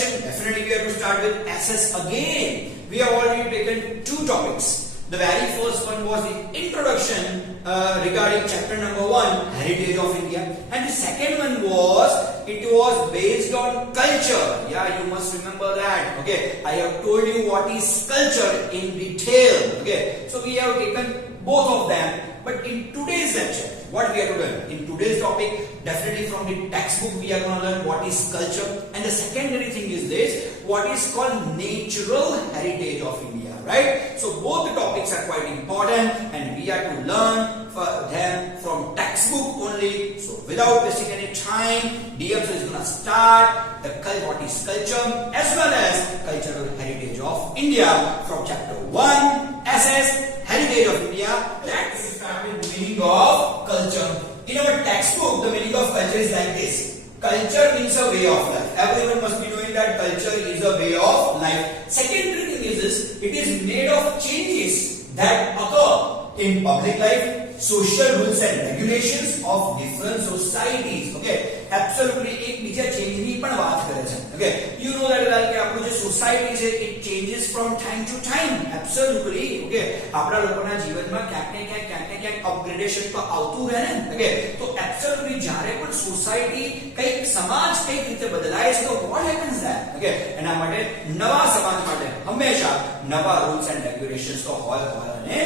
session, definitely we have to start with SS again. We have already taken two topics. The very first one was the introduction regarding chapter number 1, Heritage of India, and the second one was based on culture. Yeah, you must remember that. Okay, I have told you what is culture in detail. Okay, so we have taken both of them. But in today's lecture, what we are going to learn? In today's topic, definitely from the textbook we are going to learn what is culture, and the secondary thing is this, what is called natural heritage of India, right? So both the topics are quite important and we are to learn for them from textbook only. So without wasting any time, DMS is going to start what is culture as well as cultural heritage of India from chapter 1, SS, Heritage of India. Let's start with the meaning of culture. In our textbook, the meaning of culture is like this. Culture means a way of life. Everyone must be knowing that culture is a way of life. Secondary thing is this, it is made of changes that occur in public life, social rules and regulations of different societies. Okay, absolutely એક બીજા ચેન્જ ની પણ વાત કરે છે. Okay, you know that well કે આપણું જે સોસાયટી છે it changes from time to time. Absolutely. Okay, આપણા લોકોના જીવનમાં ક્યાંક ને ક્યાંક અપગ્રેડેશન તો આવતું રહે ને. Okay, તો absolutely જ્યારે પણ સોસાયટી કઈક સમાજ કઈક રીતે બદલાય છે તો what happens there? Okay, એના માટે નવા સમાજ માટે હંમેશા નવા રૂલ્સ એન્ડ રેગ્યુલેશન્સ તો હોય જ. અને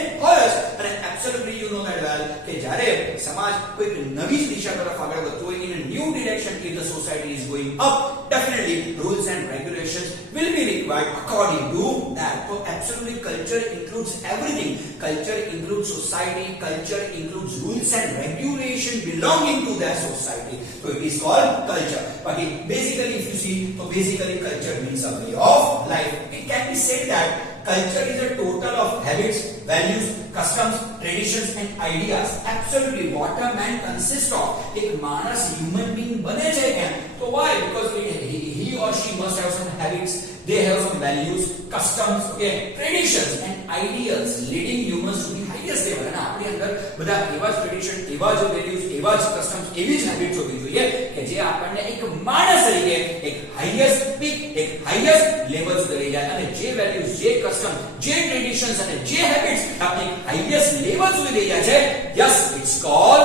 absolutely you know that well કે જ્યારે સમાજ કોઈક નવી દિશા તરફ આગળ વધતો હોય in a new direction, if the society is going up, definitely rules and regulations will be required according to that. So absolutely culture includes everything. Culture includes society, culture includes rules and regulation belonging to that society. So it is called culture. But basically if you see, so basically culture means a way of life. It can be said that culture is a total of habits, values, customs, traditions and ideas. Absolutely what a man consists of. एक मानस human being बने છે क्या? तो why? Because he or she must have some habits, they have some values, customs, okay, traditions and ideals leading humans to the highest level. અને આપણી અંદર બધા એવા જ ટ્રેડિશન, એવા જ વેલ્યુઝ, એવા જ કસ્ટમ્સ, એવી જ હેબિટ્સ હોવી જોઈએ કે જે આપણને એક માણસ તરીકે એક હાઈએસ્ટ પીક, એક હાઈએસ્ટ લેવલ સુધી લઈ જાય. અને જે વેલ્યુઝ, જે કસ્ટમ, જે ટ્રેડિશન્સ અને જે હેબિટ્સ આપણે હાઈએસ્ટ લેવલ સુધી લઈ જાય છે, yes, it's called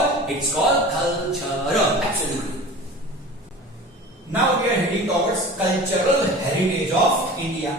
culture. Absolutely. Now we are heading towards cultural heritage of India.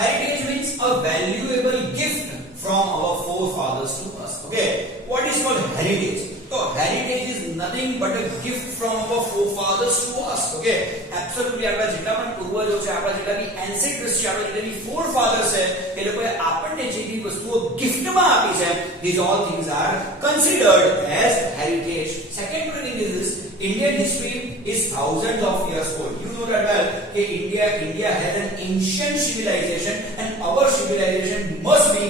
Heritage means a valuable gift from our forefathers to us. Okay, what is called heritage? So heritage is nothing but a gift from our forefathers to us. Okay, absolutely. આપણા જેટલા પણ પૂર્વજો છે, આપણા જેટલા બી ancestors છે, આપણા જેટલા બી forefathers છે, એ લોકોએ આપણને જે બી વસ્તુઓ ગિફ્ટમાં આપી છે, these all things are considered as heritage. Second thing is this, Indian history is thousands of years old. You know that well that India has an ancient civilization and our civilization must be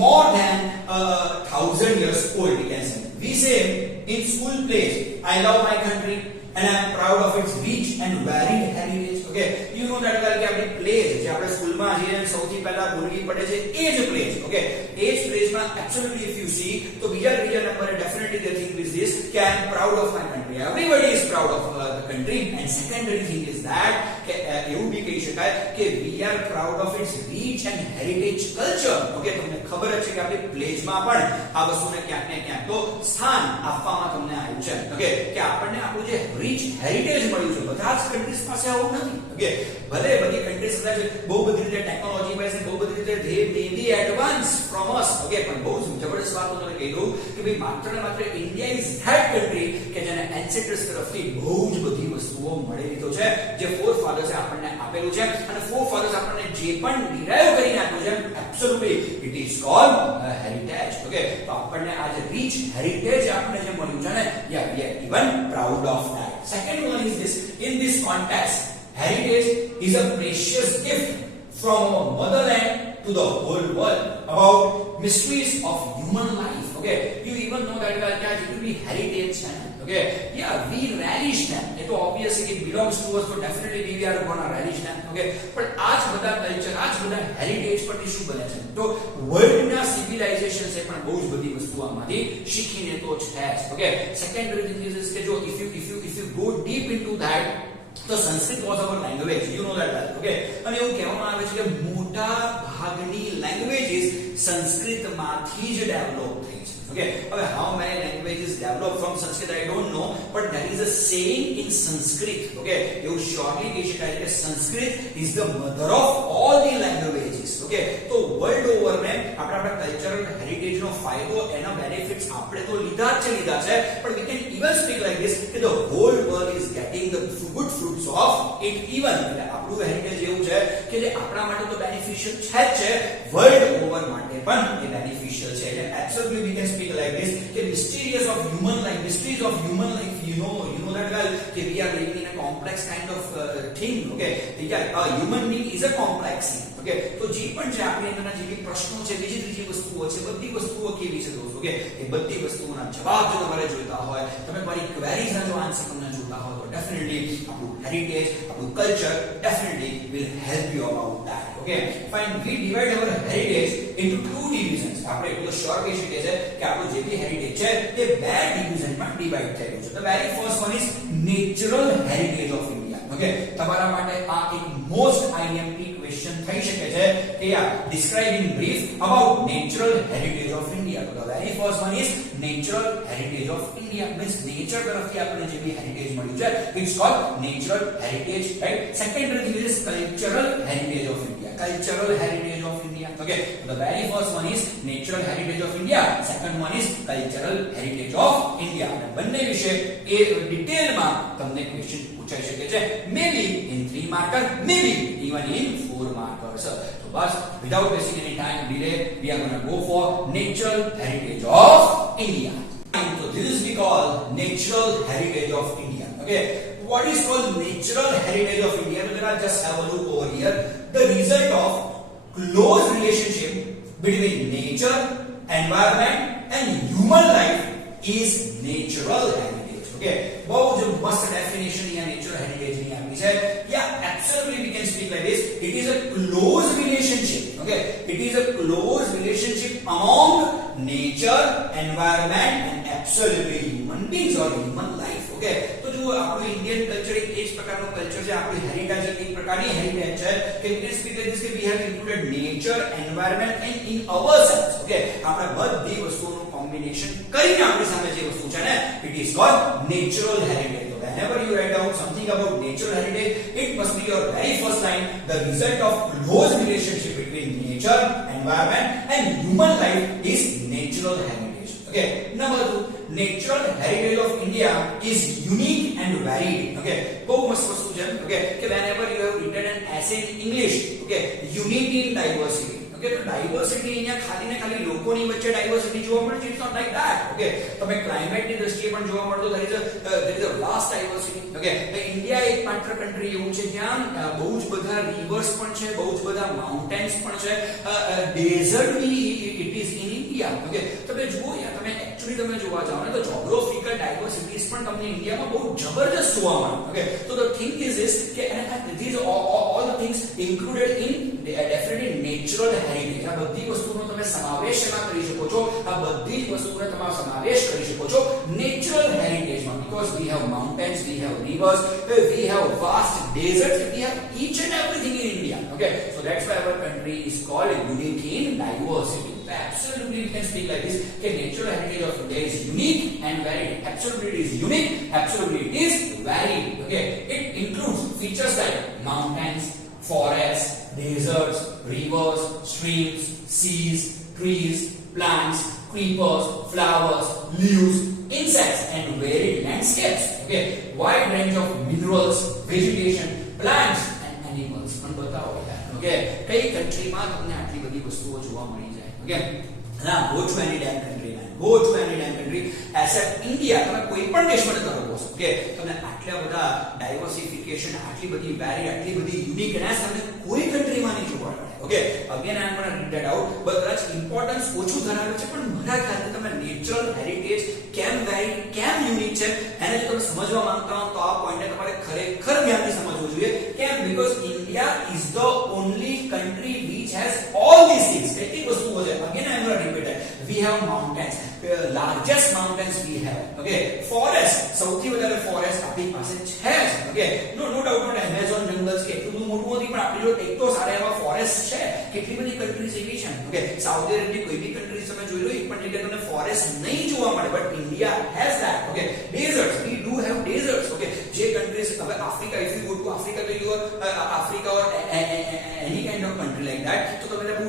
more than 1,000 years old, we can say. We say in school plays, I love my country and I am proud of its rich and varied heritage. Okay, you know that well કે આપણી પ્લેસ જે આપણે સ્કૂલમાં જે સૌથી પહેલા ભૂલવી પડે છે એ જ પ્લેસ. ઓકે, એ જ પ્લેસમાં absolutely if you see તો બીજા નંબરે definitely the thing is this કે I am proud of my country. Everybody is proud of the country. And secondary thing is that કે એવું બી કહી શકાય કે we are proud of its rich and heritage culture. Okay, તમને ખબર જ છે કે આપણી પ્લેસમાં પણ આ વસ્તુને ક્યાંક ને ક્યાંક તો સ્થાન આપવામાં તમને આવ્યું છે. ઓકે, કે આપણને આપણું જે રીચ હેરિટેજ મળ્યું છે, બધા જ કન્ટ્રીઝ પાસે આવું નથી. ઓકે, ભલે બધી કન્ટ્રીઝ કદાચ બહુ બધી રીતે ટેકનોલોજી વાઇઝ બહુ બધી રીતે they may be advanced from us. Okay, પણ બહુ જબરદસ્ત વાત હું તમને કહી દઉં કે ભાઈ માત્ર ને માત્ર ઇન્ડિયા ઇઝ ધેટ કન્ટ્રી કે જેને એન્સેસ્ટર્સ તરફથી બહુ જ બધી વસ્તુઓ મળી લીધો છે, જે ફોરફાધર્સે આપણને આપેલું છે. અને ફોરફાધર્સ આપણને જે પણ ડિરાઈવ કરીને આપ્યું છે, absolutely it is cold heritage. Okay, તો આપણને આ જે રીચ હેરિટેજ આપણને જે મળ્યું છે ને, yeah we are even proud of that. Second one is this, in this context heritage is a precious gift from our motherland to the whole world about mysteries of human life. Okay, you even know that it will be heritage. Okay, yeah, we relish them. It obviously it belongs to us, so definitely we are going to relish them. Okay, but આજ બધા કલ્ચર, આજ બધા હેરિટેજ પરથી શું બને છે? તો વર્લ્ડના સિવિલાઇઝેશન છે પણ બહુ જ બધી વસ્તુઓ આમાંથી શીખીને તો છે. Okay, secondary thing is કે જો if you go deep into that તો સંસ્કૃત વોઝ અવર લેંગ્વેજ, યુ નો ધેટ વેલ. ઓકે, અને એવું કહેવામાં આવે છે કે મોટા ભાગની લેંગ્વેજીસ સંસ્કૃતમાંથી જ ડેવલપ થઈ છે. Okay, હવે how many languages develop from Sanskrit I don't know, but there is a saying in Sanskrit. Okay, એવું surely કહી શકાય કે Sanskrit is the mother of all the languages. Okay, તો વર્લ્ડ ઓવર ને આપણા કલ્ચરલ હેરિટેજ નો ફાયદો, એના બેનિફિટ્સ આપણે તો લીધા છે, but we can even speak like this કે the whole world is getting the good fruits of it even. એટલે આપણું હેરિટેજ એવું છે કે જે આપણા માટે તો બેનિફિશિયલ છે જ છે, વર્લ્ડ ઓવર માટે પણ એ બેનિફિશિયલ છે. એટલે absolutely we can speak like this કે mysteries of human life, you know that well કે we are living in a complex kind of thing. Okay, yeah, a human being is a complex thing. Okay, તો જે પણ છે આપણી અંદરના જે બી પ્રશ્નો છે, બીજી ત્રીજી વસ્તુઓ છે, બધી વસ્તુઓ કેવી છે દોસ્તો? ઓકે, એ બધી વસ્તુઓના જવાબ જો તમારે જોઈતા હોય, તમે મારી ક્વેરીઝ ના જો આન્સર તમને જોઈતા હોય, તો ડેફિનેટલી આપણું હેરિટેજ, આપણું culture definitely will help you about that. Okay, fine, we divide our heritage into two divisions. આપણે એટલું શ્યોર કહી શકીએ છે કે આપણું જે બી હેરિટેજ છે તે બે ડિવિઝનમાં ડિવાઇડ થયેલું છે. The very first one is natural heritage of India. Okay, તમારા માટે આ એક મોસ્ટ IMP ક્વેશ્ચન થઈ શકે છે કે યા describe in brief about natural heritage of India. So the very first one is natural heritage of India, means nature તરફથી આપણને જે બી હેરિટેજ મળ્યું છે, it's called natural heritage, right? Second thing is cultural heritage of India. Cultural heritage of India. Okay, the very first one is natural heritage of India, second one is cultural heritage of India. અને બંને વિશે એ ડિટેલમાં તમને ક્વેશ્ચન પૂછાઈ શકે છે, maybe in 3 marker, maybe even in 4 markers. So bas, without wasting any time delay, we are going to go for natural heritage of India. So this is we call natural heritage of India. Okay, what is called natural heritage of India? Let's just have a look over here. The result of close relationship between nature, environment and human life is natural heritage. Okay, બહુ જ મસ્ત ડેફિનેશન અહીંયા natural heritage ની આપી છે. Yeah, absolutely we can speak like this. It is a close relationship. Okay, it is a close relationship among nature, environment and absolutely human beings or human life. Okay, તો જો આપણું Indian culture એક પ્રકારનો કલ્ચર છે, આપણું હેરિટેજ એક પ્રકારની હેરિટેજ છે કે we can speak like this કે we have included nature, environment and in ourselves. Okay, આપણે બધી વસ્તુઓનું કોમ્બિનેશન કરીને આપણી સામે જે વસ્તુ છે ને, it is called natural heritage. So whenever you write down something about natural heritage, it must be your very first line, the result of close relationship between nature, environment and human life is natural heritage. Okay, number 2, natural heritage of India is unique and varied. Okay, બહુ મસ્ત વસ્તુ છે. Okay, કે whenever you have written an essay in English, okay, unity in diversity. Okay, તો ડાયવર્સિટી અહીંયા ખાલી ને ખાલી લોકોની વચ્ચે ડાયવર્સિટી જોવા મળે છે, it's not like that. Okay, તમે ક્લાઇમેટની દ્રષ્ટિએ પણ જોવા મળતો there is a vast diversity. Okay, તો ઇન્ડિયા એક માત્ર કન્ટ્રી એવું છે જ્યાં બહુ જ બધા રિવર્સ પણ છે, બહુ જ બધા માઉન્ટેન્સ પણ છે, desert be it is in India. Okay, તમે જુઓ યાર, તમે એકચ્યુઅલી તમે જોવા જાઓ ને તો જ્યોગ્રાફિકલ ડાયવર્સિટીઝ પણ તમને ઇન્ડિયામાં બહુ જબરજસ્ત જોવા મળે. ઓકે, તો ધ થિંગ ઇઝ ધીસ કે these all the things included in definitely natural heritage. આ બધી વસ્તુનો તમે સમાવેશ એમાં કરી શકો છો, આ બધી જ વસ્તુનો તમે સમાવેશ કરી શકો છો natural heritage માં, because we have mountains, we have rivers, we have vast deserts, we have each and everything in India. Okay, so that's why our country is called unique in diversity. Absolutely we can speak like this that natural heritage of India is unique and varied. Absolutely it is unique, absolutely it is varied. Okay, it includes features like mountains, forests, deserts, rivers, streams, seas, trees, plants, creepers, flowers, leaves, insects and varied landscapes. Okay, wide range of minerals, vegetation, plants and animals. પણ બતાવો યાર. Okay, કઈ કન્ટ્રીમાં તમને આટલી બધી વસ્તુઓ જોવા મળી જાય? Okay, ના, go to any damn country man, go to any damn country except India. તમે કોઈ પણ દેશમાં જતા રહો. Okay, તમને આટલા બધા ડાયવર્સિફિકેશન, આટલી બધી વેરી, આટલી બધી યુનિકનેસ તમને કોઈ કન્ટ્રીમાં નહીં જોવા મળે. Okay, again I am going to read that out, but કદાચ ઇમ્પોર્ટન્સ ઓછું ધરાવે છે, પણ મારા ખ્યાલથી તમે નેચરલ હેરિટેજ કેમ વેરી, કેમ યુનિક છે, એને જો તમે સમજવા માંગતા હો તો આ પોઈન્ટને તમારે ખરેખર ધ્યાનથી સમજવું જોઈએ. કેમ? Because India is the only country which has all these things. કેટલી વસ્તુઓ છે? again I am going to repeat it. We have mountains, largest mountains we have. Okay, forest, સૌથી વધારે forest આપણી પાસે છે. Okay, no doubt આપણી જોડે એક તો સારા એવા ફોરેસ્ટ છે, કેટલી બધી કન્ટ્રીઝ એવી છે ઓકે સાઉદી અરેબિયાની કોઈ બી કન્ટ્રીઝ તમે જોઈ લો એક પણ જગ્યાએ તમને ફોરેસ્ટ નહીં જોવા મળે, but India has that okay deserts, we do have deserts okay જે કન્ટ્રીઝ હવે Africa, if you go to Africa તો you Africa or any kind of country like that તો તમને બહુ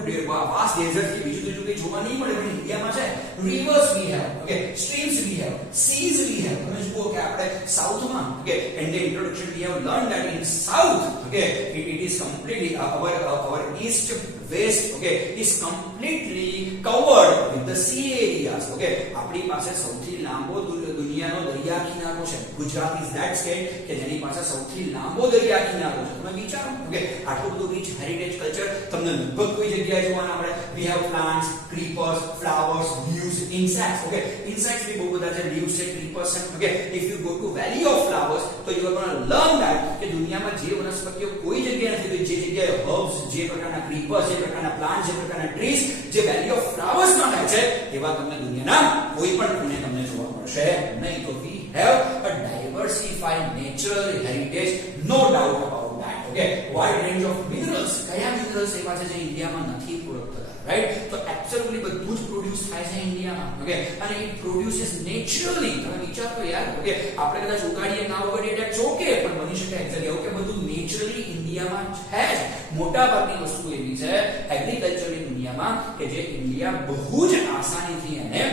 વાસ્ટ ડેઝર્ટ કે બીજું તો કંઈ જોવા નહીં મળે, પણ ઇન્ડિયામાં છે reverse we have okay streams we have seas we have. તમે જુઓ કે આપણે સાઉથમાં okay in the introduction we have learned that in south okay it is completely our east west okay is completely covered with the sea areas okay આપણી પાસે સૌથી લાંબો દુનિયાનો દરિયા કિનારો છે ગુજરાત is that state કે જેની પાસે સૌથી લાંબો દરિયા કિનારો છે. તમે વિચારો ઓકે આટલું બધું રીચ હેરિટેજ કલ્ચર તમને લગભગ કોઈ જગ્યાએ જોવા ના મળે. we have plants, creepers, flowers, leaves, insects okay insects भी બહુ બધા છે, leaves છે, creepers છે okay if you go to valley of flowers તો you are going to learn that કે દુનિયામાં જે વનસ્પતિઓ કોઈ જગ્યાએ નથી, જે જગ્યાએ herbs, જે પ્રકારના creepers, જે પ્રકારના plants, જે પ્રકારના trees જે valley of flowers માં થાય છે એવા તમને દુનિયાના કોઈ પણ ખૂણે તમને જોવા મળશે નહીં. તો we have a diversified natural heritage, no doubt about that okay wide range of minerals, કયા minerals એવા છે જે ઇન્ડિયામાં નથી પ્રોડક્ટ થતા રાઈટ. તો એબ્સોલ્યુટલી બધું જ પ્રોડ્યુસ થાય છે ઇન્ડિયામાં ઓકે અને ઇટ પ્રોડ્યુસીસ નેચરલી. તમે વિચારો યાર ઓકે આપણે કદાચ ઉગાડીએ ના ઉગાડીએ ધેટ્સ ઓકે પણ બની શકે એક્ઝેક્ટલી એવું કે બધું નેચરલી ઇન્ડિયામાં છે જ. મોટા ભાગની વસ્તુ એવી છે એગ્રીકલ્ચરની દુનિયામાં કે જે ઇન્ડિયા બહુ જ આસાનીથી એને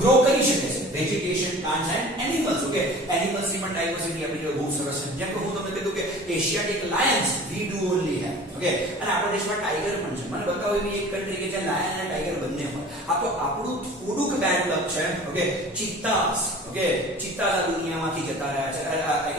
ગ્રો કરી શકે છે. Vegetation, plants and animals okay animals ની પણ ડાયવર્સિટી આપણી જોડે બહુ સરસ છે. જેમ કે હું તમને કીધું કે Asiatic Lions we do only have okay અને આપણા દેશમાં ટાઈગર પણ છે. મને બતાવો એવી એક કન્ટ્રી કે જ્યાં લાયન અને ટાઈગર બંને હોય. આ તો આપણું થોડુંક બેડ લક છે ઓકે. ચિત્તાસ ઓકે ચિત્તા દુનિયામાંથી જતા રહ્યા છે,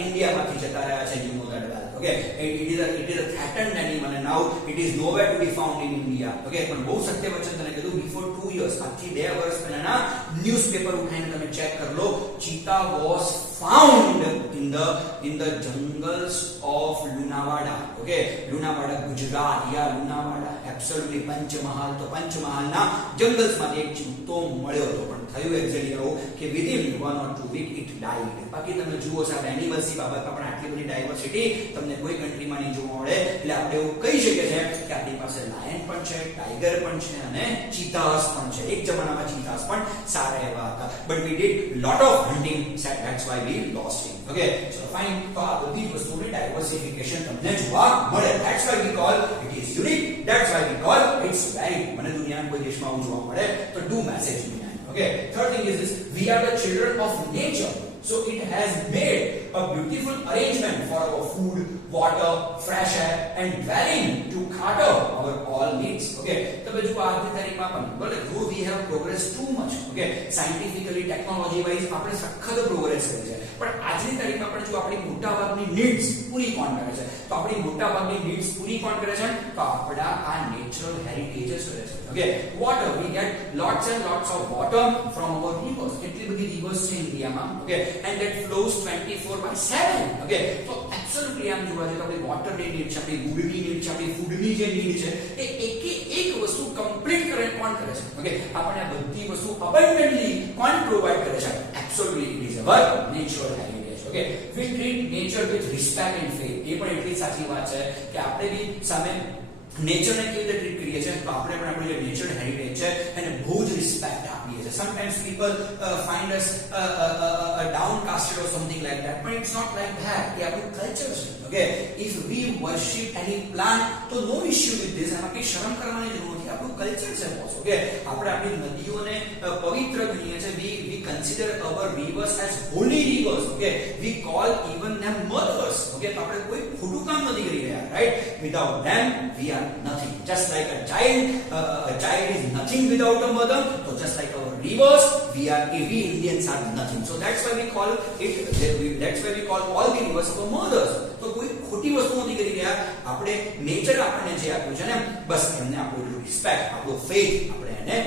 ઇન્ડિયામાંથી જતા રહ્યા છે. You know that well okay it is a threatened animal and now it is nowhere to be found in India okay પણ બહુ સત્ય વચન તને કીધું before 2 years આજથી 2 વર્ષ પહેલાના ન્યૂઝપેપર ઉઠાઈને તમે ચેક કરી લો. ચિત્તા was found in the jungles of Lunawada okay Lunawada Gujarat યા લુણાવાડા એબ્સોલ્યુટલી પંચમહાલ તો પંચમહાલના જંગલ્સ માંથી એક ચિત્તો મળ્યો હતો પણ થયું એક્ઝેક્ટલી આવું કે within 1 or 2 week it died. બાકી તમે જુઓ સાહેબ એનિમલ્સ ની બાબતમાં પણ આટલી બધી ડાયવર્સિટી તમને કોઈ કન્ટ્રીમાં નહીં જોવા મળે. એટલે આપણે એવું કહી શકીએ છે કે આપણી પાસે લાયન પણ છે, ટાઈગર પણ છે અને ચિતાસ પણ છે. એક જમાનામાં ચિતાસ પણ સારા એવા હતા but we did lot of hunting that's why we lost him okay so fine. તો આ બધી વસ્તુની ડાયવર્સિફિકેશન તમને જોવા મળે. that's why we call it is unique, that's why we call it's varied. મને દુનિયાના કોઈ દેશમાં આવું જોવા મળે તો do message me okay. third thing is this, we are the children of nature so it has made a beautiful arrangement for our food, water, fresh air and dwelling to cater our all needs okay. તો બીજું આજની તારીખમાં પણ ભલે though we have progressed too much okay scientifically technology wise આપણે સખત પ્રોગ્રેસ કરી છે પણ આજની તારીખમાં પણ જો આપણી મોટાભાગની નીડ્સ પૂરી કોણ કરે છે તો આપણી મોટાભાગની નીડ્સ પૂરી કોણ કરે છે તો આપણા આ નેચરલ હેરિટેજ કરે છે okay. water we get lots and lots of water from our rivers. કેટલી બધી રિવર્સ છે ઇન્ડિયામાં okay and that flows 24/7 okay. તો એબ્સોલ્યુટલી આમ જોવા જઈએ તો આપણી વોટરની નીડ છે, આપણી વુડની નીડ છે, આપણી ફૂડની જે નીડ છે એ એક વસ્તુ કમ્પ્લીટ કરે કોણ કરે છે okay. આપણે આ બધી વસ્તુ અબન્ડન્ટલી કોણ પ્રોવાઇડ કરે છે absolutely it is our natural heritage okay. we treat nature with respect and faith. એ પણ એટલી સાચી વાત છે કે આપણે બી સામે નેચરને કેવી રીતે ટ્રીટ કરીએ છીએ તો આપણે પણ આપણી જે નેચરલ હેરિટેજ છે એને બહુ જ રિસ્પેક્ટ આપીએ છીએ. sometimes people find us downcasted or something like that but it's not like that. એ આપણું કલ્ચર છે okay. if we worship any plant તો no issue with this. એમાં કઈ શરમ કરવાની જરૂર નથી. આપણું કલ્ચર છે બોસ okay. આપણે આપણી નદીઓને પવિત્ર ગણીએ છીએ. we consider our rivers as holy rivers okay. we call even them mothers okay. તો આપણે કોઈ ખોટું કામ નથી કરી રહ્યા right. without them we are nothing. just like a child is nothing without a mother so just like our rivers we Indians are nothing. so that's why we call all the rivers our mothers. તો કોઈ ખોટી વસ્તુ નથી કરી રહ્યા. આપણે નેચર આપણને જે આપ્યું છે ને બસ એમને આપણું રિસ્પેક્ટ, આપણું ફેથ આપણે એને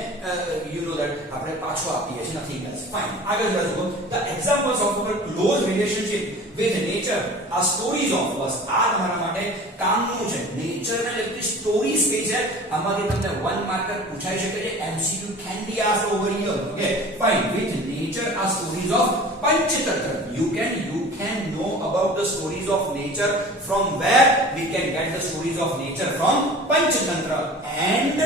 you know that આપણે પાછો આપીએ છીએ nothing else. fine. આગળ જુઓ the examples of our close relationship with nature are stories of us. આ તમારા માટે કામનું છે. નેચર ને લગતી સ્ટોરીઝ કઈ છે આમાંથી તમને 1 માર્કર પૂછાઈ શકે છે. MCQ can be asked over here okay. fine. with nature are stories of Panchatattva. you can know about the stories of nature from where? We can get the stories of nature from Panchatantra and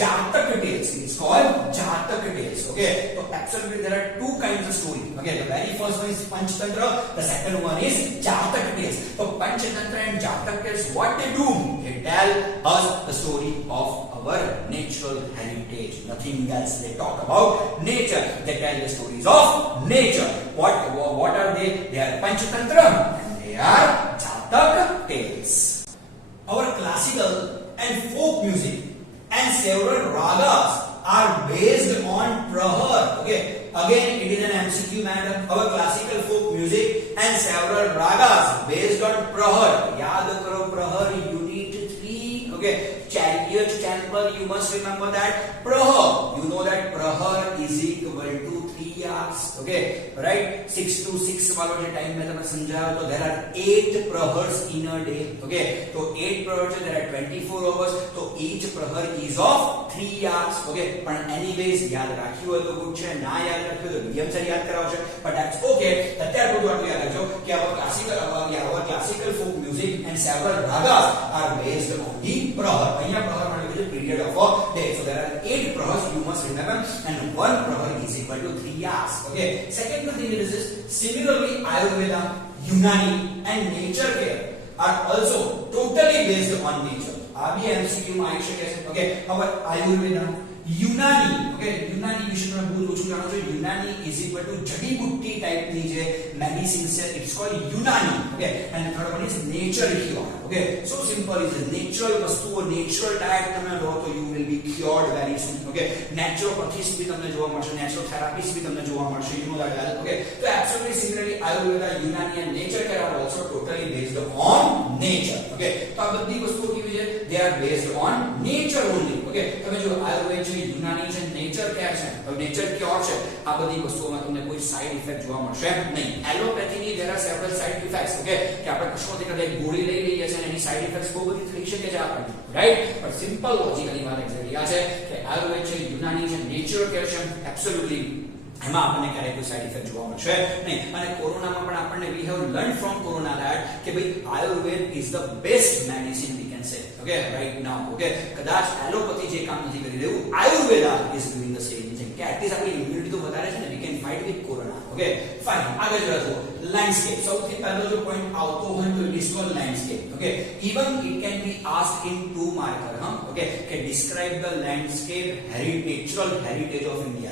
Jatak tales. It's called Jatak tales. Okay, so absolutely there are two kinds of story. Okay, the very first one is Panchatantra, the second one is Jatak tales. So Panchatantra and Jatak tales, what they do? They tell us the story of our natural heritage. Nothing else. They talk about nature. They tell the stories of nature. What are they? They are Panchatantra and they are Jatak tales. Our classical and folk music and several ragas are based on prahar. Okay, again it is an MCQ matter. Our classical folk music and several ragas based on prahar. Yaad karo prahar unit 3. Okay, chariot temple, you must remember that prahar. You know that prahar is equal to 3 hours. Okay, right? 6 to 6 वालों के टाइम में तुम्हें समझाया तो there are 8 prahars in a day. Okay, तो 8 prahars there are 24 hours. तो each prahar is of 3 hours. Okay, but anyways याद राखियो है तो कुछ है ना याद रखियो तो नियम से याद कराओ છે. But that's okay. અત્યાર બધું આટલું યાદ રાખજો કે our classical folk music and several ragas are based on the prahar. અહીંયા prahar ማለት કે period of a day. So there are 8 prahars you must remember and 1 prahar is equal to 3 hours. Okay, second thing is this. Similarly, Ayurveda, Unani and nature care are also totally based on nature. अभी MCQ में आई શકે છે. Okay, હવે Ayurveda, Unani, okay, Unani વિશે તમે બહુ ઓછું જાણો છો. Unani is equal to જડીબુટ્ટી type ની જે medicine છે, it's called Unani. Okay, and the third one is nature cure. Okay, so simple is natural વસ્તુઓ, natural diet તમે લો તો you will be cured very soon. Okay, naturopathies भी તમને જોવા મળશે, natural therapies भी તમને જોવા મળશે. You know that well. Okay, so absolutely similarly Ayurveda, Unani and nature care are also totally based on nature. Okay, તો આ બધી વસ્તુઓ કેવી છે? They are based on nature only. Okay, તમે જો આયુર્વેદ છે, યુનાની છે, નેચર કેર છે, નેચર ક્યોર છે, આ બધી વસ્તુઓમાં તમને કોઈ સાઇડ ઇફેક્ટ જોવા મળશે નહીં. એલોપેથીની there are several side effects. Okay, કે આપણે કશોથી કદે એક ગોળી લઈ લઈએ છે અને એની સાઇડ ઇફેક્ટ્સ બહુ બધી થઈ શકે છે આપણને, રાઈટ? પણ સિમ્પલ લોજિકલી વાત એક્ઝેક્ટલી આ છે કે આયુર્વેદ છે, યુનાની છે, નેચર કેર છે, એબ્સોલ્યુટલી એમાં આપણને ક્યારેય કોઈ સાઇડ ઇફેક્ટ જોવા મળશે નહીં. અને કોરોનામાં પણ આપણને we have learn from corona that કે ભાઈ Ayurveda is the best medicine we can say. Okay, right now. Okay, કદાચ એલોપેથી જે કામ નથી કરી રહ્યું, Ayurveda is doing the same thing કે એટલીસ્ટ આપણી ઇમ્યુનિટી તો વધારે છે ને, we can fight with corona. Okay, fine. આગળ જજો. લેન્ડસ્કેપ સૌથી પહેલો જો પોઈન્ટ આવતો હોય તો it is called landscape. Okay, even it can be asked in 2 marker. Okay, કે describe the landscape natural heritage of India.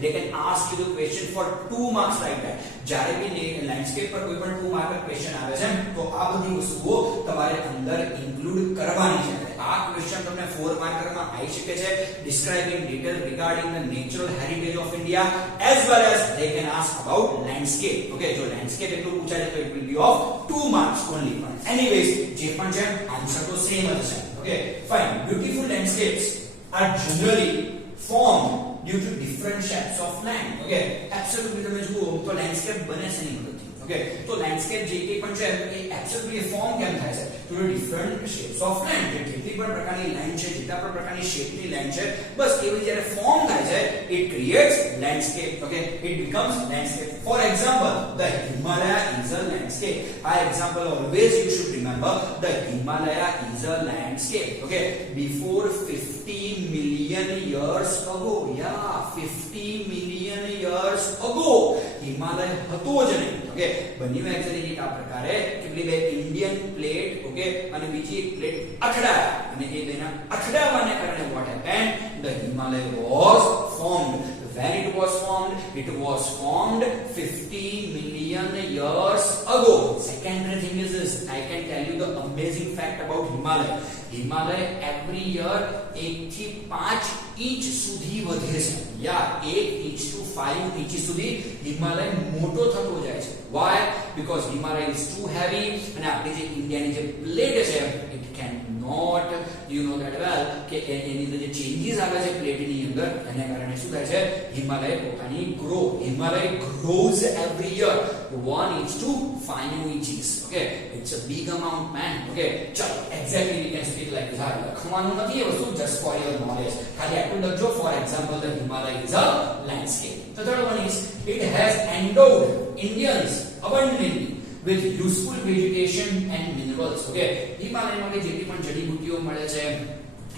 they can ask you the question for 2 marks like that. જ્યારે બી લેન્ડસ્કેપ પર કોઈ પણ 2 માર્કર ક્વેશ્ચન આવે છે તો આ બધી વસ્તુઓ તમારે અંદર ઇન્ક્લુડ કરવાની છે. આ ક્વેશ્ચન તમને 4 માર્કરમાં આવી શકે છે. Describing detail regarding the natural heritage of India as well as they can ask about landscape. Okay, જો લેન્ડસ્કેપ એટલું પૂછાય છે તો it will be of 2 marks only. Anyways, જે પણ છે આન્સર તો સેમ જ છે. Okay, fine. Beautiful landscapes are generally formed due to different shapes of land. Okay, absolutely તમે જુઓ તો લેન્ડસ્કેપ બને છે નહીં મદદથી. Okay, તો લેન્ડસ્કેપ જે કંઈ પણ છે એ એબ્સોલ્યુટલી ફોર્મ કેમ થાય છે? Two different shapes of land. જેટલી પણ પ્રકારની લેન્ડ છે, જેટલા પણ પ્રકારની શેપની લેન્ડ છે, બસ એવી જ્યારે ફોર્મ થાય છે it creates landscape. Okay, it becomes landscape. For example, the Himalaya is a landscape. આ example always you should remember, the Himalaya is a landscape. Okay, before 50 million years ago, yeah, 50 million years ago Himalaya હતો જ નહીં. ઓકે, બન્યું એક્ઝેક્ટલી આ પ્રકારે કે બે Indian plate, okay, અને બીજી એક પ્લેટ અથડાયા અને એ બેના અથડાવાને કારણે what happened? The Himalaya was formed. When it was formed? It was formed 50 million years ago. Second thing is this, I can tell you the amazing fact about Himalaya. Himalaya every year 1 થી 5 इंच સુધી વધે છે. या 1 inch to 5 इंच સુધી હિમાલય મોટો થતો જાય છે. Why? Because Himalaya is too heavy અને આપણી જે ઇન્ડિયાની જે પ્લેટ છે it cannot you know that well કે એની અંદર જે ચેન્જીસ આવે છે પ્લેટની અંદર એને કારણે શું થાય છે હિમાલય પોતાની Himalaya grows every year 1 is to 5 inches. Okay, it's a big amount, man. Okay, chalo exactly we can speak like this. લખવાનું નથી એ વસ્તુ just for your knowledge. ખાલી આટલું લખજો. For example, the Himalaya is a landscape. The third one is it has endowed Indians abundantly with useful vegetation and minerals. Okay, હિમાલયમાં કે જેટલી પણ જડીબુટ્ટીઓ મળે છે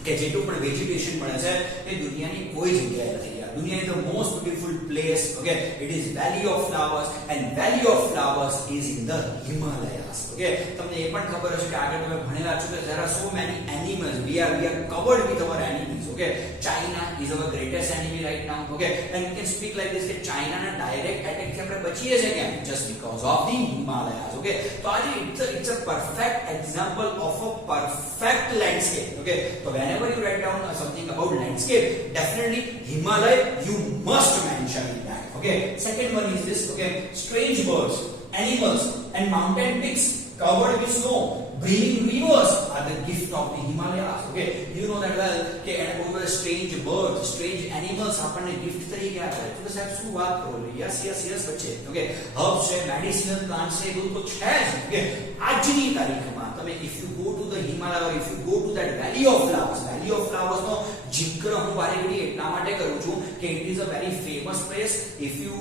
કે જેટલું પણ વેજીટેશન મળે છે એ દુનિયાની કોઈ જગ્યાએ નથી. Dunia is the most beautiful place. Okay, it is valley of flowers, and valley of flowers is in the Himalayas. Okay, તમને એ પણ ખબર હશે કે આગળ તમે ભણેલા છો કે there are so many animals. We are covered with our enemies. Okay, China is our greatest enemy right now. Okay, and you can speak like this કે China ના direct attack થી આપણે બચીએ છે કેમ? Just because of the Himalayas. Okay, તો આજે it's a perfect example of a perfect landscape. Okay, so whenever you write down something about landscape, definitely Himalaya you must mention in that. Okay, second one is this. Okay, strange birds, animals and mountain peaks covered with snow, breathing rivers are the gift of the Himalayas. Okay, you know that well કે over strange birds, strange animals આપણને gift તરીકે આપે છે. તો સાહેબ શું વાત કરો છો? yes બચ્ચે. Okay, herbs છે, medicinal plants છે, બધું તો છે જ. Okay, આજની તારીખમાં તમે if you go to the Himalaya or if you go to that valley of flowers નો जिक्र હું વારેઘડી એટલા માટે કરું છું કે it is a very famous place. If you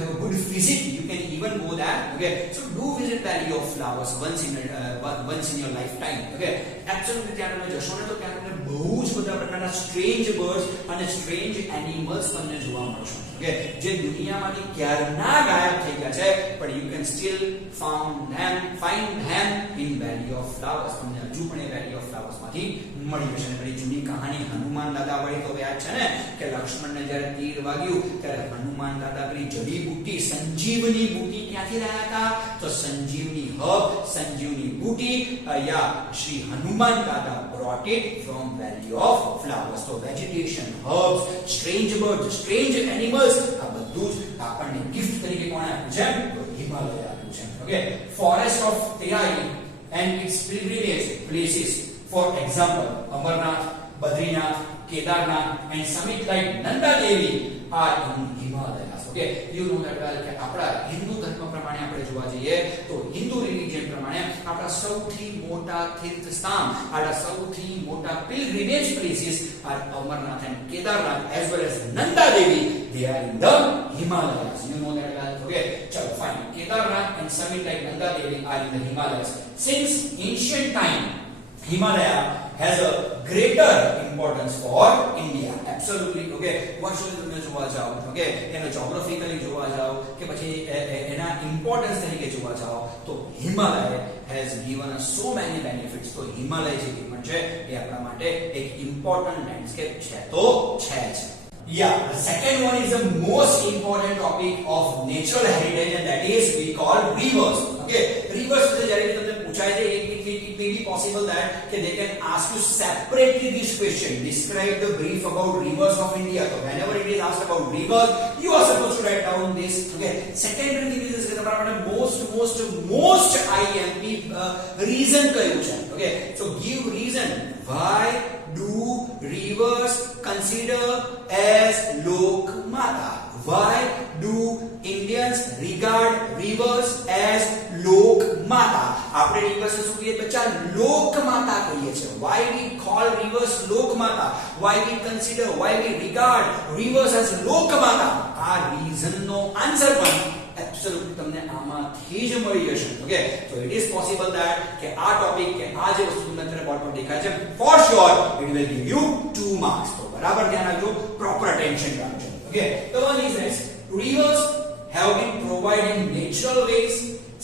have a good physique you can even go there. Okay, so do visit valley of flowers once in your lifetime. Okay, absolutely ત્યાં તમે જશો ને તો ત્યાં તમને બહુ જ બધા પ્રકારના strange birds અને strange animals તમને જોવા મળશે. Okay, જે દુનિયામાંથી ક્યારના ગાયબ થઈ ગયા છે but you can still find them in valley of flowers. તમને હજુ પણ એ valley of flowers માંથી મળી જશે. બધી જૂની કહાની હનુમાન દાદા વાળી તો યાદ છે ને કે લક્ષ્મણને જ્યારે તીર વાગ્યું ત્યારે હનુમાન દાદા પેલી જડીબુટ્ટી સંજીવની બુટ્ટી ક્યાંથી લાયા હતા? તો સંજીવની હર્બ, સંજીવની બુટ્ટી યા શ્રી હનુમાન દાદા brought it from valley of flowers. So vegetation, herbs, strange birds, strange animals આ બધું જ આપણને ગિફ્ટ તરીકે કોણે આપ્યું છે? તો હિમાલય આપ્યું છે. Okay, forest of Terai and its pilgrimage places, for example Amarnath, Badrinath, Kedarnath and summit like Nanda Devi are in Himalayas. Okay, you know that well કે આપણા હિન્દુ ધર્મ પ્રમાણે આપણે જોવા જઈએ તો હિન્દુ રિલિજન પ્રમાણે આપણા સૌથી મોટા તીર્થ સ્થાન, આપણા સૌથી મોટા pilgrimage places are Amarnath and Kedarnath as well as Nanda Devi. They are in the Himalayas. You know that well. Okay, chalo fine. Kedarnath and summit like Nanda Devi are in the Himalayas. Since ancient time Himalaya has a greater importance for India. Absolutely. Okay, વર્ષોથી તમે જોવા જાઓ, okay, એનો geographically જોવા જાઓ કે પછી એના importance તરીકે જોવા જાઓ તો Himalaya has given us so many benefits. તો હિમાલય જે પણ છે એ આપણા માટે એક important landscape છે તો છે જ. Yeah, the second one is the most important topic of natural heritage and that is we call rivers. Okay, rivers વિશે જ્યારે તમને પૂછાય છે it may be possible that they can ask you separately this question, describe the brief about rivers of India. So whenever it is asked about rivers you are supposed to write down this. Okay, secondary thing is that most IMP reason કયું છે. Okay, so give reason why do rivers consider as lok mata? Why do Indians regard rivers as lok mata? આપણે rivers ને શું કહીએ બચ્ચા? લોક માતા કહીએ છીએ. Why we call rivers lok mata? Why we consider, why we regard rivers as lok mata? આ reason નો આન્સર પણ absolutely તમને આમાંથી જ મળી જશે. Okay, so it is possible that કે આ ટોપિક કે આ જે વસ્તુ તમને અત્યારે બોર્ડ પર દેખાય છે for sure it will give you 2 marks. તો બરાબર ધ્યાન રાખજો, proper attention રાખજો. Okay, the one is this: rivers have been provided in natural ways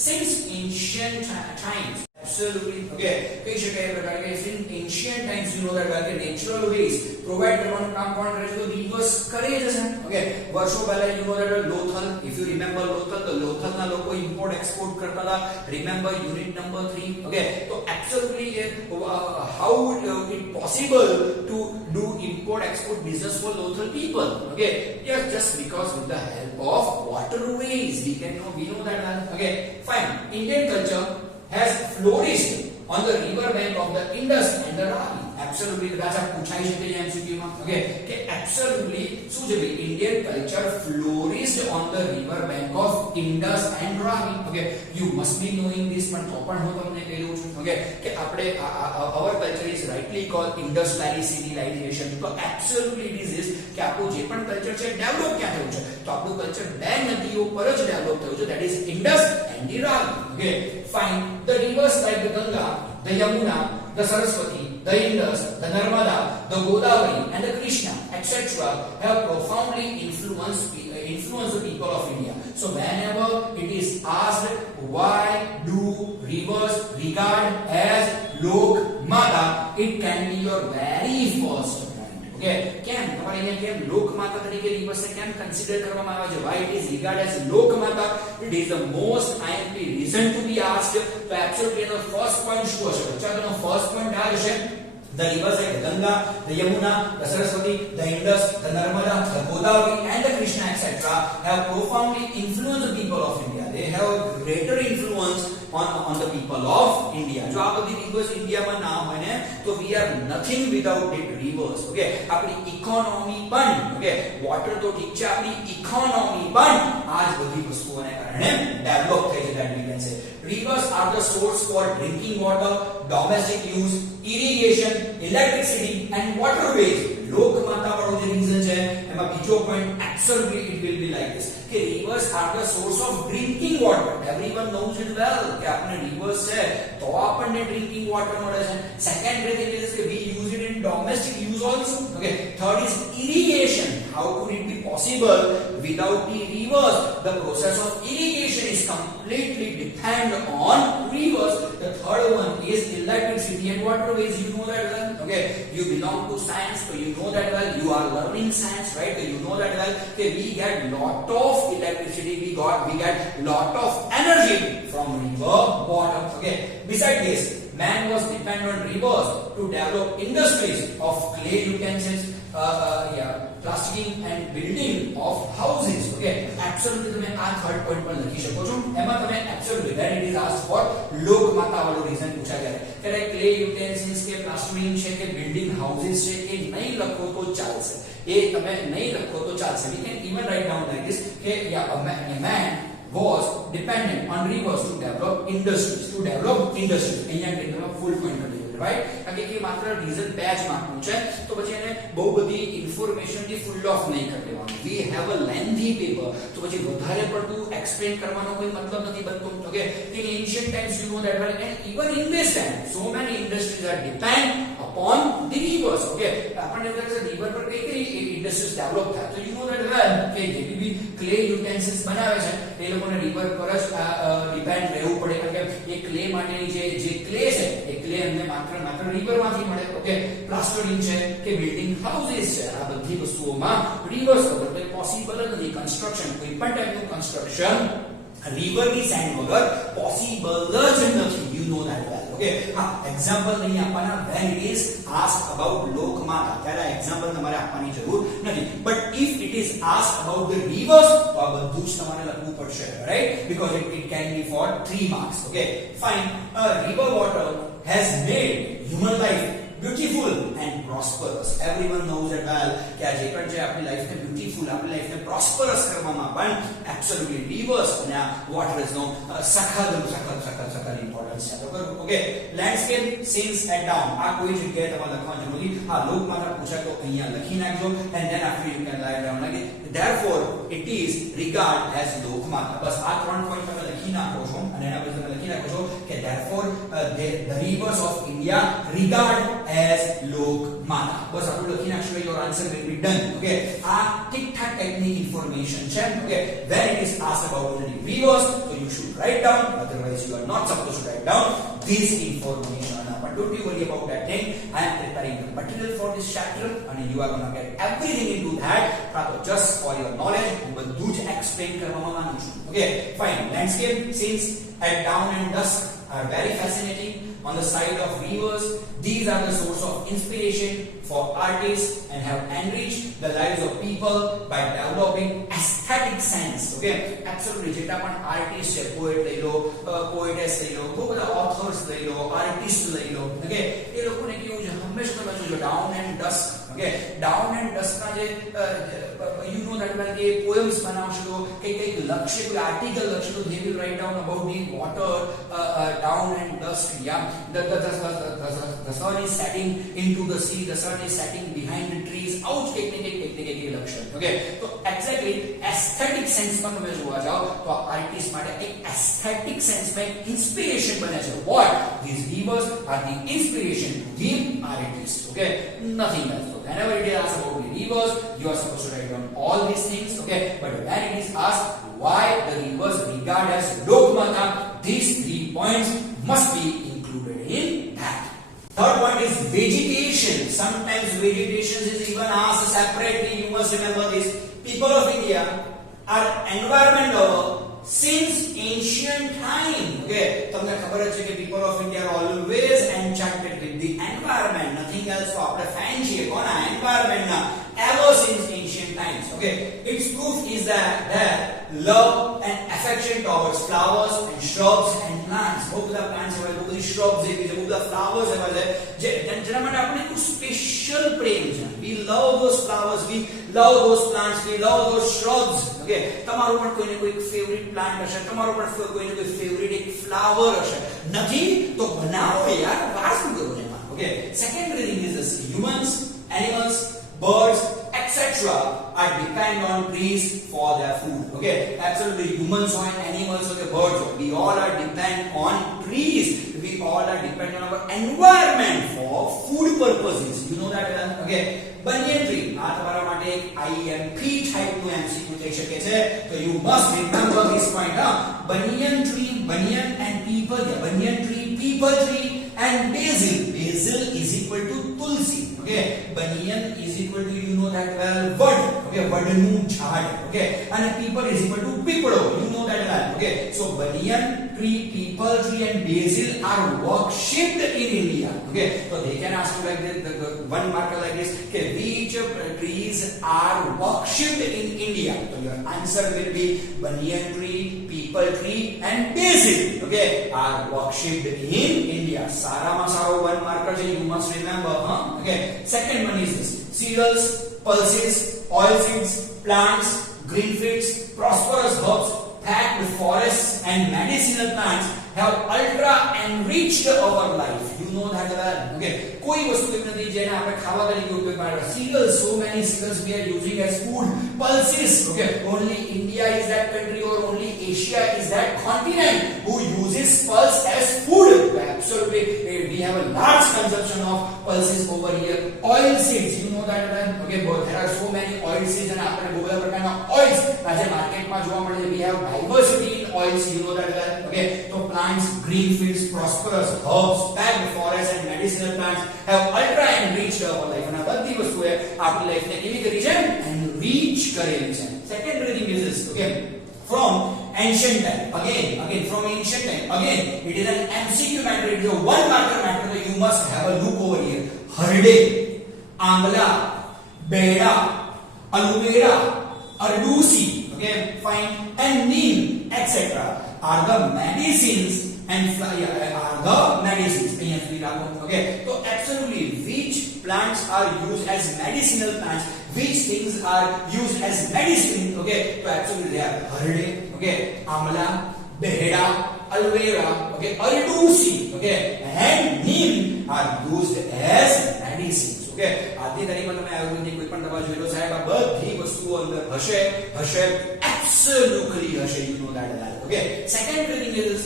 since ancient times. Absolutely. Okay, કહી શકાય પ્રકારે કે in ancient times you know that well કે natural ways provide કરવાનું કામ કોણ કરે છે? તો rivers કરે છે. Okay, વર્ષો પહેલા you know that Lothal, if you remember Lothal, તો Lothal ના લોકો import export કરતા હતા. Remember unit number 3. Okay, so absolutely how it possible to do import export business for Lothal people? Okay, yes, just because with the help of waterways we know that. Okay, fine. Indian culture has flourished on the river bank of the Indus and the Ravi. Absolutely કદાચ આ પૂછાઈ શકે છે એમસીક્યુ માં ઓકે કે એબ્સોલ્યુટલી શું છે ભાઈ Indian culture flourished on the river bank of Indus and Ravi okay you must be knowing this પણ તો પણ હું તમને કહી દઉં છું ઓકે કે આપણે અવર culture is rightly cold Indus વેલી સિવિલાઇઝેશન તો એબ્સોલ્યુટલી ઇટ ઇઝ કે આપણું જે પણ કલ્ચર છે ડેવલપ ક્યાં થયું છે તો આપણું કલ્ચર બે નદીઓ પર જ ડેવલપ થયું છે that is Indus and the Ravi okay fine the reverse like the Ganga ધ Yamuna the Saraswati, the Indus, the Narmada, the Godavari and the Krishna etc. have profoundly influenced the people of India. So whenever it is asked why do rivers regard as Lok Mata, it can be your very first point. Okay, કેમ તમારે અહીંયા કેમ લોક માતા તરીકે રિવર્સને કેમ કન્સિડર કરવામાં આવે છે why it is regarded as લોક માતા it is the most IMP reason to be asked તો એબ્સોલ્યુટલી એનો ફર્સ્ટ પોઈન્ટ શું હશે બચ્ચાનો ફર્સ્ટ પોઈન્ટ આ હશે the rivers like Ganga, the Yamuna, the Saraswati, the Indus, the Narmada, the Godavari and the Krishna etc. have profoundly influenced the people of India. They have greater influence on the people of India. જો આ બધી rivers ઇન્ડિયામાં ના હોય ને તો we are nothing without it rivers. Okay, આપણી ઇકોનોમી પણ okay વોટર તો ઠીક છે આપણી ઇકોનોમી પણ આ જ બધી વસ્તુઓને કારણે ડેવલપ થઈ છે that we can say. Rivers are the source for drinking water, domestic use, irrigation, electricity and waterways. લોક માતા વાળો જે રીઝન છે એમાં બીજો point absolutely it will be like this કે rivers are the source of drinking water. Everyone knows it well કે આપણે rivers છે તો આપણને drinking water મળે છે. Second thing is કે we use it in domestic use also. Okay, third is irrigation. How could it be possible without the rivers? The process of irrigation is completely depend on rivers. The third one is electricity and waterways. You know that well. Okay, you belong to science so you know that well. You are learning science, right? So you know that well. Okay, we get lot of electricity, we get lot of energy from river water. Okay, beside this man was dependent on rivers to develop industries of clay utensils, plasticking and building of houses. Okay, absolutely તમે આ third point પર લખી શકો છો એમાં તમે absolutely that it is asked for લોક માતા વાળો રીઝન પૂછા ગયા કે ક્લે યુટેન્સિલ્સ કે પ્લાસ્ટરિંગ છે કે બિલ્ડિંગ હાઉસીસ છે એ નહીં લખો તો ચાલશે એ તમે નહીં લખો તો ચાલશે we can even write down like this કે a man was dependent on rivers to develop industries અહીંયા તમે ફૂલ પોઈન્ટ કરી રાઈટ કારણ કે માત્ર રીઝન બે જ માર્કનું છે તો પછી એને બહુ બધી ઇન્ફોર્મેશન થી ફૂલ ઓફ નહીં કરી દેવાનું we have a lengthy paper તો પછી વધારે પડતું એક્સપ્લેન કરવાનો કોઈ મતલબ નથી બનતો okay in ancient times you know that well and even in this time so many industries are depend upon the rivers okay આપણને રિવર પર કઈ ઇન્ડસ્ટ્રીઝ ડેવલપ થાય તો you know that well કે જે બી ક્લે યુટેન્સિલ્સ બનાવે છે એ લોકોને રિવર પર જ ડિપેન્ડ રહેવું પડે કારણ કે એ ક્લે માટેની જે ક્લે છે એ ક્લે એમને માત્ર રિવર માંથી મળે ઓકે પ્લાસ્ટરિંગ છે કે બિલ્ડિંગ હાઉસીસ છે આ બધી વસ્તુઓમાં રિવર્સ વગર તો પોસિબલ જ નથી કન્સ્ટ્રક્શન કોઈ પણ ટાઈપનું કન્સ્ટ્રક્શન રિવર ની સેન્ડ વગર પોસિબલ જ નથી યુ નો ધેટ વેલ ઓકે હા એક્ઝામ્પલ નહીં આપવાના when it is asked about લોક માતા ત્યારે એક્ઝામ્પલ તમારે આપવાની જરૂર નથી but if it is asked about the rivers તો આ બધું જ તમારે લખવું પડશે right because it can be for 3 marks okay fine river water has made human life beautiful and prosperous everyone knows that well કે આ જે પણ છે આપણી લાઈફને બ્યુટીફુલ આપણી લાઈફને પ્રોસ્પરસ કરવામાં પણ એબ્સોલ્યુટલી રિવર્સ અને આ વોટર ઇઝ નો સખત ઇમ્પોર્ટન્સ છે બરાબર okay landscape scenes at down આ કોઈ જગ્યાએ તમારે લખવાનું નથી આ લોક માતા પૂછા તો અહીંયા લખી નાખજો and then after you can write down like therefore it is regarded as લોક માતા બસ આ ત્રણ પોઈન્ટ તમે લખી નાખો છો અને એના પછી તમે લખી નાખો છો કે therefore the rivers of India regard as લોક માતા બસ આટલું લખી નાખશો your answer will be done okay આ ઠીકઠાક ટાઈપની ઇન્ફોર્મેશન છે okay when it is asked about the rivers so you should write down otherwise you are not supposed to write down this information but don't you worry about that thing I am preparing the material for this chapter and you are going to get everything into that just for your knowledge હું બધું જ એક્સપ્લેન કરવામાં માંગુ છું okay fine landscape scenes at dawn and dusk are very fascinating on the side of rivers these are the source of inspiration for artists and have enriched the lives of people by developing aesthetic sense okay absolutely Jetta પણ આર્ટિસ્ટ છે પોએટ લઈ લો પોએટેસ લઈ લો બહુ બધા ઓથર્સ લઈ લો આર્ટિસ્ટ લઈ લો okay એ લોકોને કેવું છે હંમેશા તમે જોજો Dawn and Dusk. Okay, Dawn and Dusk ના જે you know that when they poems બનાવશે તો કઈ લક્ષ્ય કોઈ આર્ટિકલ લક્ષ્ય તો they will write down about the water, dawn and dusk. Yeah, the sun is setting into the sea, the sun is setting behind the trees. આવું જ કંઈક લક્ષ્ય. Okay, તો exactly aesthetic sense માં તમે જોવા જાઓ તો આર્ટિસ્ટ માટે એક aesthetic sense માં એક inspiration બને છે. What? These rivers are the inspiration to give artists. Okay, nothing else. So whenever it is asked about the rivers, you are supposed to write down all these things. Okay, but when it is asked why the rivers regard as Lokmata, these 3 points must be included in that. Third point is vegetation. Sometimes vegetation is even asked separately. You must remember this. People of India are environment lover since ancient time. Okay, તમને ખબર છે કે people of India are always enchanted with the environment. Nothing else. So આપણે fan છીએ કોના environment ના ever since ancient times. Okay, its proof is that their love and affection towards flowers and shrubs and plants. Both the plants have both the shrubs, both the flowers have જેના માટે આપણે એક સ્પેશિયલ પ્રેમ છે. We love those flowers, we love those plants, we love those shrubs. Okay, તમારો પણ કોઈને કોઈ favourite plant હશે, તમારો પણ કોઈને કોઈ ફેવરિટ એક ફ્લાવર હશે. નથી તો બનાવો યાર, વાર શું કરો એમાં. Okay, second thing is this: humans, animals, birds, etc. are depend on trees for their food. Okay, absolutely. Humans or animals or the birds, we all are depend on trees. We all are depend on our environment for food purposes. You know that well? Okay, banyan tree. આ તમારા માટે એક IMP type નું MCQ થઈ શકે છે. So you must remember this point. Banyan tree, banyan and people. Banyan tree, people tree and basil. Basil is equal to tulsi. Okay, banyan is equal to, you know that well, bud. Okay, budnu jhad. Okay, and people is equal to pipado. You know that well. Okay, so banyan tree, people tree and basil are worshipped in India. Okay, so they can ask you like this, the one marker like this, okay, which trees are worshipped in India? So your answer will be banyan tree, people tree and basil. Okay, are worshipped in India. સારામાં સારો one marker છે, you must remember. Okay, second one is this: cereals, pulses, oilseeds, plants, green fruits, prosperous herbs, packed forests and medicinal plants have ultra enriched our life. You know that well. Okay, કોઈ વસ્તુ એવી નથી જેને આપણે ખાવા તરીકે ઉપયોગ કરે. Cereals, so many cereals we are using as food. Pulses, okay, only India is that country or only Asia is that continent who uses pulse as food. Absolutely, we have a large consumption of pulses over here. Oil seeds, you know that well. Okay, but there are so many oil seeds and આપણે બહુ બધા પ્રકારના oils આજે માર્કેટમાં જોવા મળે છે. We have diversity in oils, you know that well. Okay, so plants, green fields, prosperous herbs, packed forests and medicinal plants have ultra enriched our life. અને આ બધી વસ્તુએ આપણી લાઈફને કેવી કરી છે? Enrich કરેલી છે. Second thing is this. Okay, from ancient time, again from ancient time, again it is an MCQ matter, it is a one marker matter, so you must have a look over here. Harde, amla, beda, aloe, ardusi, okay, fine, and neem, etc. are the medicines and are the medicines. Okay, so absolutely, which plants are used as medicinal plants, which things are used as medicine? Okay, so absolutely they are harde, okay, amla, beheda, aloe vera, okay, ardusi, okay, and neem are used as medicines. Okay, આદિ તરીકે તમે આયુર્વેદની કોઈ પણ દવા જોઈ લો સાહેબ, આ બધી વસ્તુઓ અંદર હશે absolutely હશે. You know that well. Okay, second thing is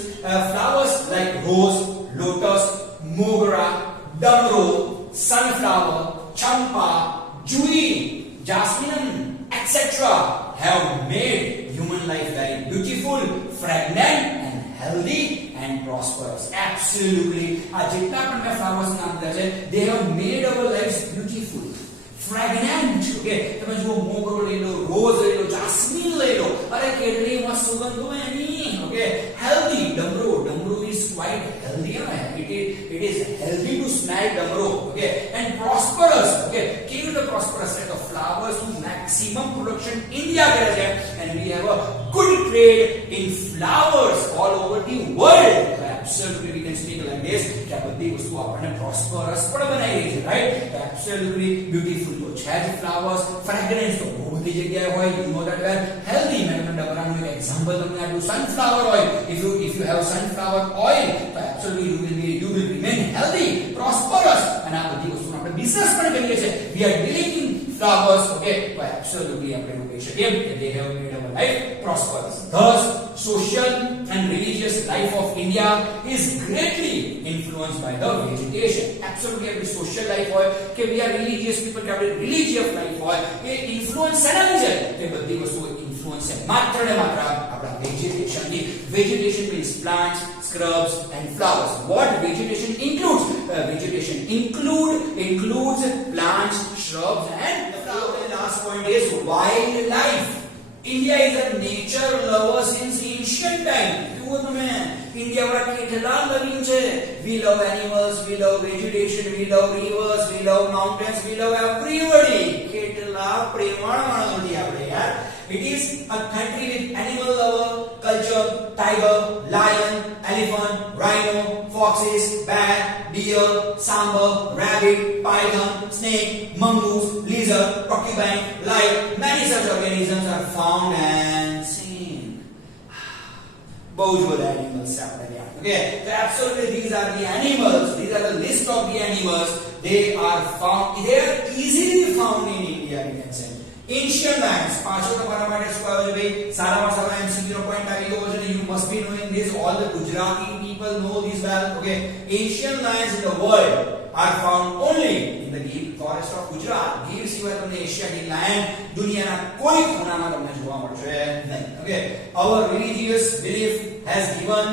flowers like rose, lotus, mogra, damro, sunflower, champa, jui, jasmine, etc. have made human life very beautiful, fragrant and healthy and prosperous. Absolutely, આ જેટલા પણ મેં flowers નામ દીધા છે, they have made our lives beautiful, fragrant. Okay, તમે જો મોગરો લઈ લો, રોઝ લઈ લો, જાસ્મીન લઈ લો, અરે કેટલી મસ્ત સુગંધ હોય એની. Okay, healthy, damro is quite healthy. It is healthy to smell damro. Okay, and prosperous. Okay, keep the prosperous set of flowers to maximum production India કરે છે, and we have a good trade in flowers all over the world. So absolutely we can speak like this. કે આ બધી વસ્તુ આપણને પ્રોસ્પરસ પણ બનાવી રહી છે, રાઈટ? તો એબ્સોલ્યુટલી બ્યુટીફુલ તો છે જ ફ્લાવર્સ. ફ્રેગ્રન્સ તો બહુ બધી જગ્યાએ હોય, you know that where. Healthy, મેં તમને ડબરાનું એક એક્ઝામ્પલ તમને આપ્યું, sunflower oil. If you have sunflower oil, તો absolutely you will remain healthy, prosperous. અને આ બધી વસ્તુનો આપણે બિઝનેસ પણ કરીએ છીએ. We are dealing in flowers, okay? So absolutely આપણે એવું કહી શકીએ કે they have made our life prosperous. Thus, social and religious life of India is greatly influenced by the vegetation. Absolutely, આપણી social life હોય કે we are religious people કે આપણી religious life હોય, એ influence શેનાથી છે? તે બધી વસ્તુઓ influence છે માત્ર ને માત્ર આપણા vegetation ની. Vegetation means plants, shrubs and flowers. What vegetation includes? Vegetation includes plants, shrubs and flowers. The last point is wildlife. India is a nature lover since ancient time. જુઓ તમે, ઇન્ડિયા વાળા કેટલા લવિંગ છે. We love animals, we love vegetation, we love rivers, we love mountains, we love everybody. કેટલા પ્રેમાળ માણસો આપણે યાર. It is a country with animal lover culture. Tiger, lion, elephant, rhino, foxes, bear, deer, sambar, rabbit, python, snake, mongoose, lizard, porcupine, like many such organisms are found and seen. બહુ જ બધા animals છે આપણે ત્યાં. Okay, so absolutely these are the animals. These are the list of the animals. They are easily found in India, you can say. Ancient lands. પાછો તમારા માટે શું આવ્યો છે ભાઈ? સારામાં સારો MCQ નો પોઈન્ટ આવી ગયો છે. You must be knowing this. All the Gujarati people know this well. Okay, ancient lands in the world are found only in the Gir forest of Gujarat. Gir સિવાય તમને એશિયાટિક લેન્ડ દુનિયાના કોઈ ખૂણામાં તમને જોવા મળશે નહીં. Okay, our religious belief has given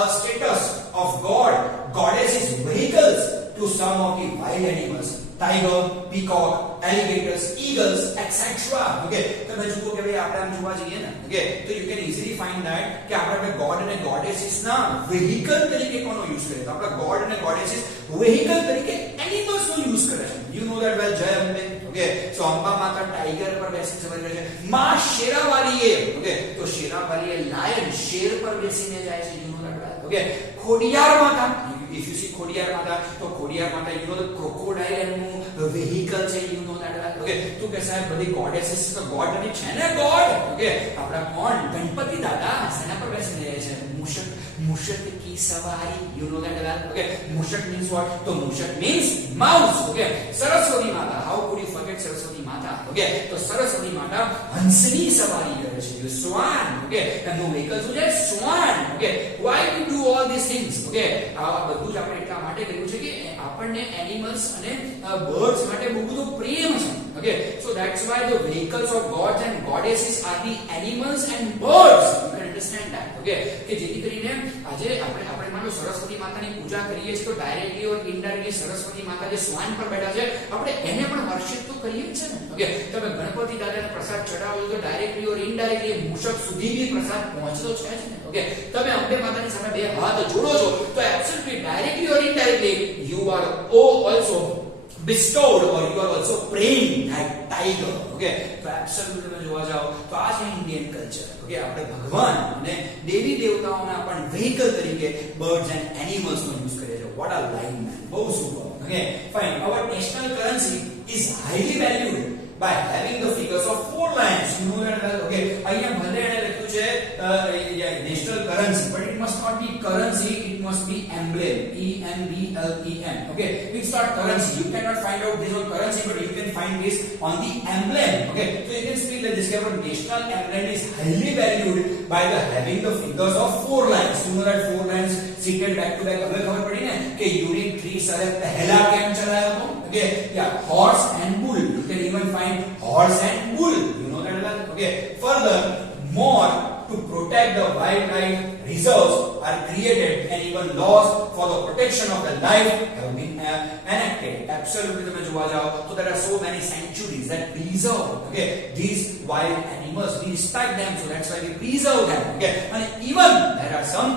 a status of god, goddesses, vehicles to some of the wild animals. Tiger, peacock, alligators, eagles, etc. Okay, તમે જુઓ કે ભાઈ આપણે આમ જોવા જઈએ ને, okay, તો you can easily find that કે આપણે god અને goddesses ના vehicle તરીકે કોનો યુઝ કરે? તો આપણા god અને goddesses vehicle તરીકે animals નો યુઝ કરે છે. You know that well, જય અંબે. Okay, so અંબા માતા ટાઈગર પર બેસીને સવારી કરે છે. માં શેરાવાલીએ, okay, તો શેરાવાલીએ લાયન શેર પર બેસીને જાય છે. You know that well. Okay, Khodiyar માતા, if you see ખોડિયાર માતા, તો ખોડિયાર માતા you know the crocodile એનું vehicle છે. You know that well. Okay, તો કે સાહેબ બધી goddesses તો god નથી છે ને god. Okay, આપણા કોણ? ગણપતિ દાદા શેના પર બેસીને જાય છે? મૂષક की सवारी. You know that well. Okay, मूषक means what? तो मूषक means mouse. Okay, सरस्वती माता, how could you forget Saraswati माता? Okay, तो सरस्वती माता हंसनी सवारी કરે છે. You swan. Okay, and no vehicle શું છે? swan. Okay, why we do all these things? Okay, આ બધું જ આપણે એટલા માટે કર્યું છે કે આપણને એનિમલ્સ અને બર્ડ્સ માટે બહુ બધો પ્રેમ છે. Okay, so that's why the vehicles of gods and goddesses are the animals and birds. You can understand that. Okay, કે જેથી કરીને આજે આપણે માનો સરસ્વતી માતાની પૂજા કરીએ છીએ તો ડાયરેક્ટલી ઓર ઇનડાયરેક્ટલી સરસ્વતી માતા જે સ્વાન પર બેઠા છે આપણે એને પણ વર્શિપ તો કરીએ જ છે ને. ઓકે, તમે ગણપતિ દાદાને પ્રસાદ ચડાવો તો ડાયરેક્ટલી ઓર ઇનડાયરેક્ટલી મૂષક સુધી બી પ્રસાદ પહોંચતો છે જ ને. ઓકે, તમે અંબે માતાની સામે બે હાથ જોડો છો તો absolutely directly or indirectly you are also bestowed or you are also praying that tiger. Okay, તો એબ્સોલ્યુટલી તમે જોવા જાઓ તો આ છે ઇન્ડિયન કલ્ચર. ઓકે, આપણે ભગવાન અને દેવી દેવતાઓના પણ vehicle તરીકે birds and animals નો યુઝ કરીએ છીએ. What a line, man. બહુ super. Okay, fine. Our national currency is highly valued by having the figures of 4 lines. You know that well. Okay, અહીંયા ભલે એને લખ્યું છે national currency, but it must not be currency, it must be emblem. EMBLEM. Okay, it's not currency. You cannot find out this on currency, but you can find this on the emblem. Okay, so you can speak like this. Our national emblem is highly valued by the having the figures of 4 lines. You know that 4 lines seated back to back. હવે ખબર પડી ને કે યુનિટ 3 સરે પહેલા કેમ ચલાયો હતો? Okay, yeah, horse and bull. You can even find horse and bull. You know that well. Okay, further more to protect the wildlife reserves are created and even laws for the protection of the life have been enacted. Absolutely, તમે જોવા જાઓ તો there are so many sanctuaries that preserve, okay, these wild animals. We respect them, so that's why we preserve them. Okay, and even there are some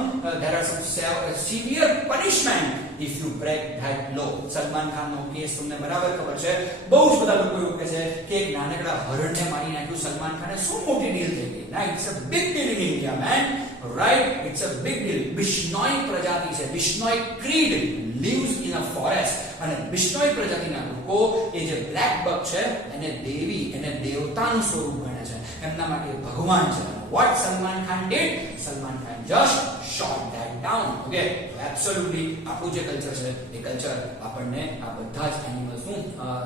severe punishment if you break that law. Salman Khan નો case તમને બરાબર ખબર છે. બહુ જ બધા લોકો એવું કહે છે કે એક નાનકડા હરણને મારી નાખ્યું સલમાન ખાને. શું મોટી ડીલ થઈ ગઈ ના? It's a big deal in India, man. Right, it's a big deal. Bishnoi પ્રજાતિ છે, Bishnoi creed lives in a forest. અને બિશ્નોઈ પ્રજાતિના લોકો એ જે બ્લેક બક છે એને દેવી, એને દેવતાનું સ્વરૂપ ગણે છે, એમના માટે ભગવાન છે. What Salman Khan did? Salman Khan just shot that down. Okay, so absolutely આપણું જે કલ્ચર છે એ કલ્ચર આપણને આ બધા જ એનિમલ્સનું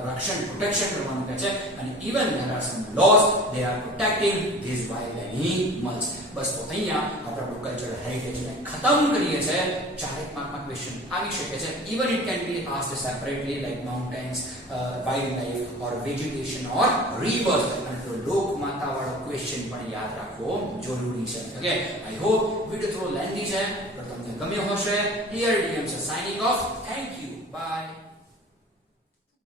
રક્ષણ, પ્રોટેક્શન કરવાનું કહે છે. અને even there are some laws, they are protecting these wild animals. બસ તો અહીંયા આપણે આપણું કલ્ચરલ હેરિટેજને ખતમ કરીએ છે. ચારેક માર્કમાં ક્વેશ્ચન આવી શકે છે. even it can be asked separately like mountains, wildlife or vegetation or rivers. અને તો લોકમાતા વાળો ક્વેશ્ચન પણ યાદ રાખવો જરૂરી છે. ઓકે, આઈ હોપ વિડિયો થોડો લેન્ધી છે પણ તમને ગમ્યો હશે. હિયર ડીએમ છે signing off. Thank you, by.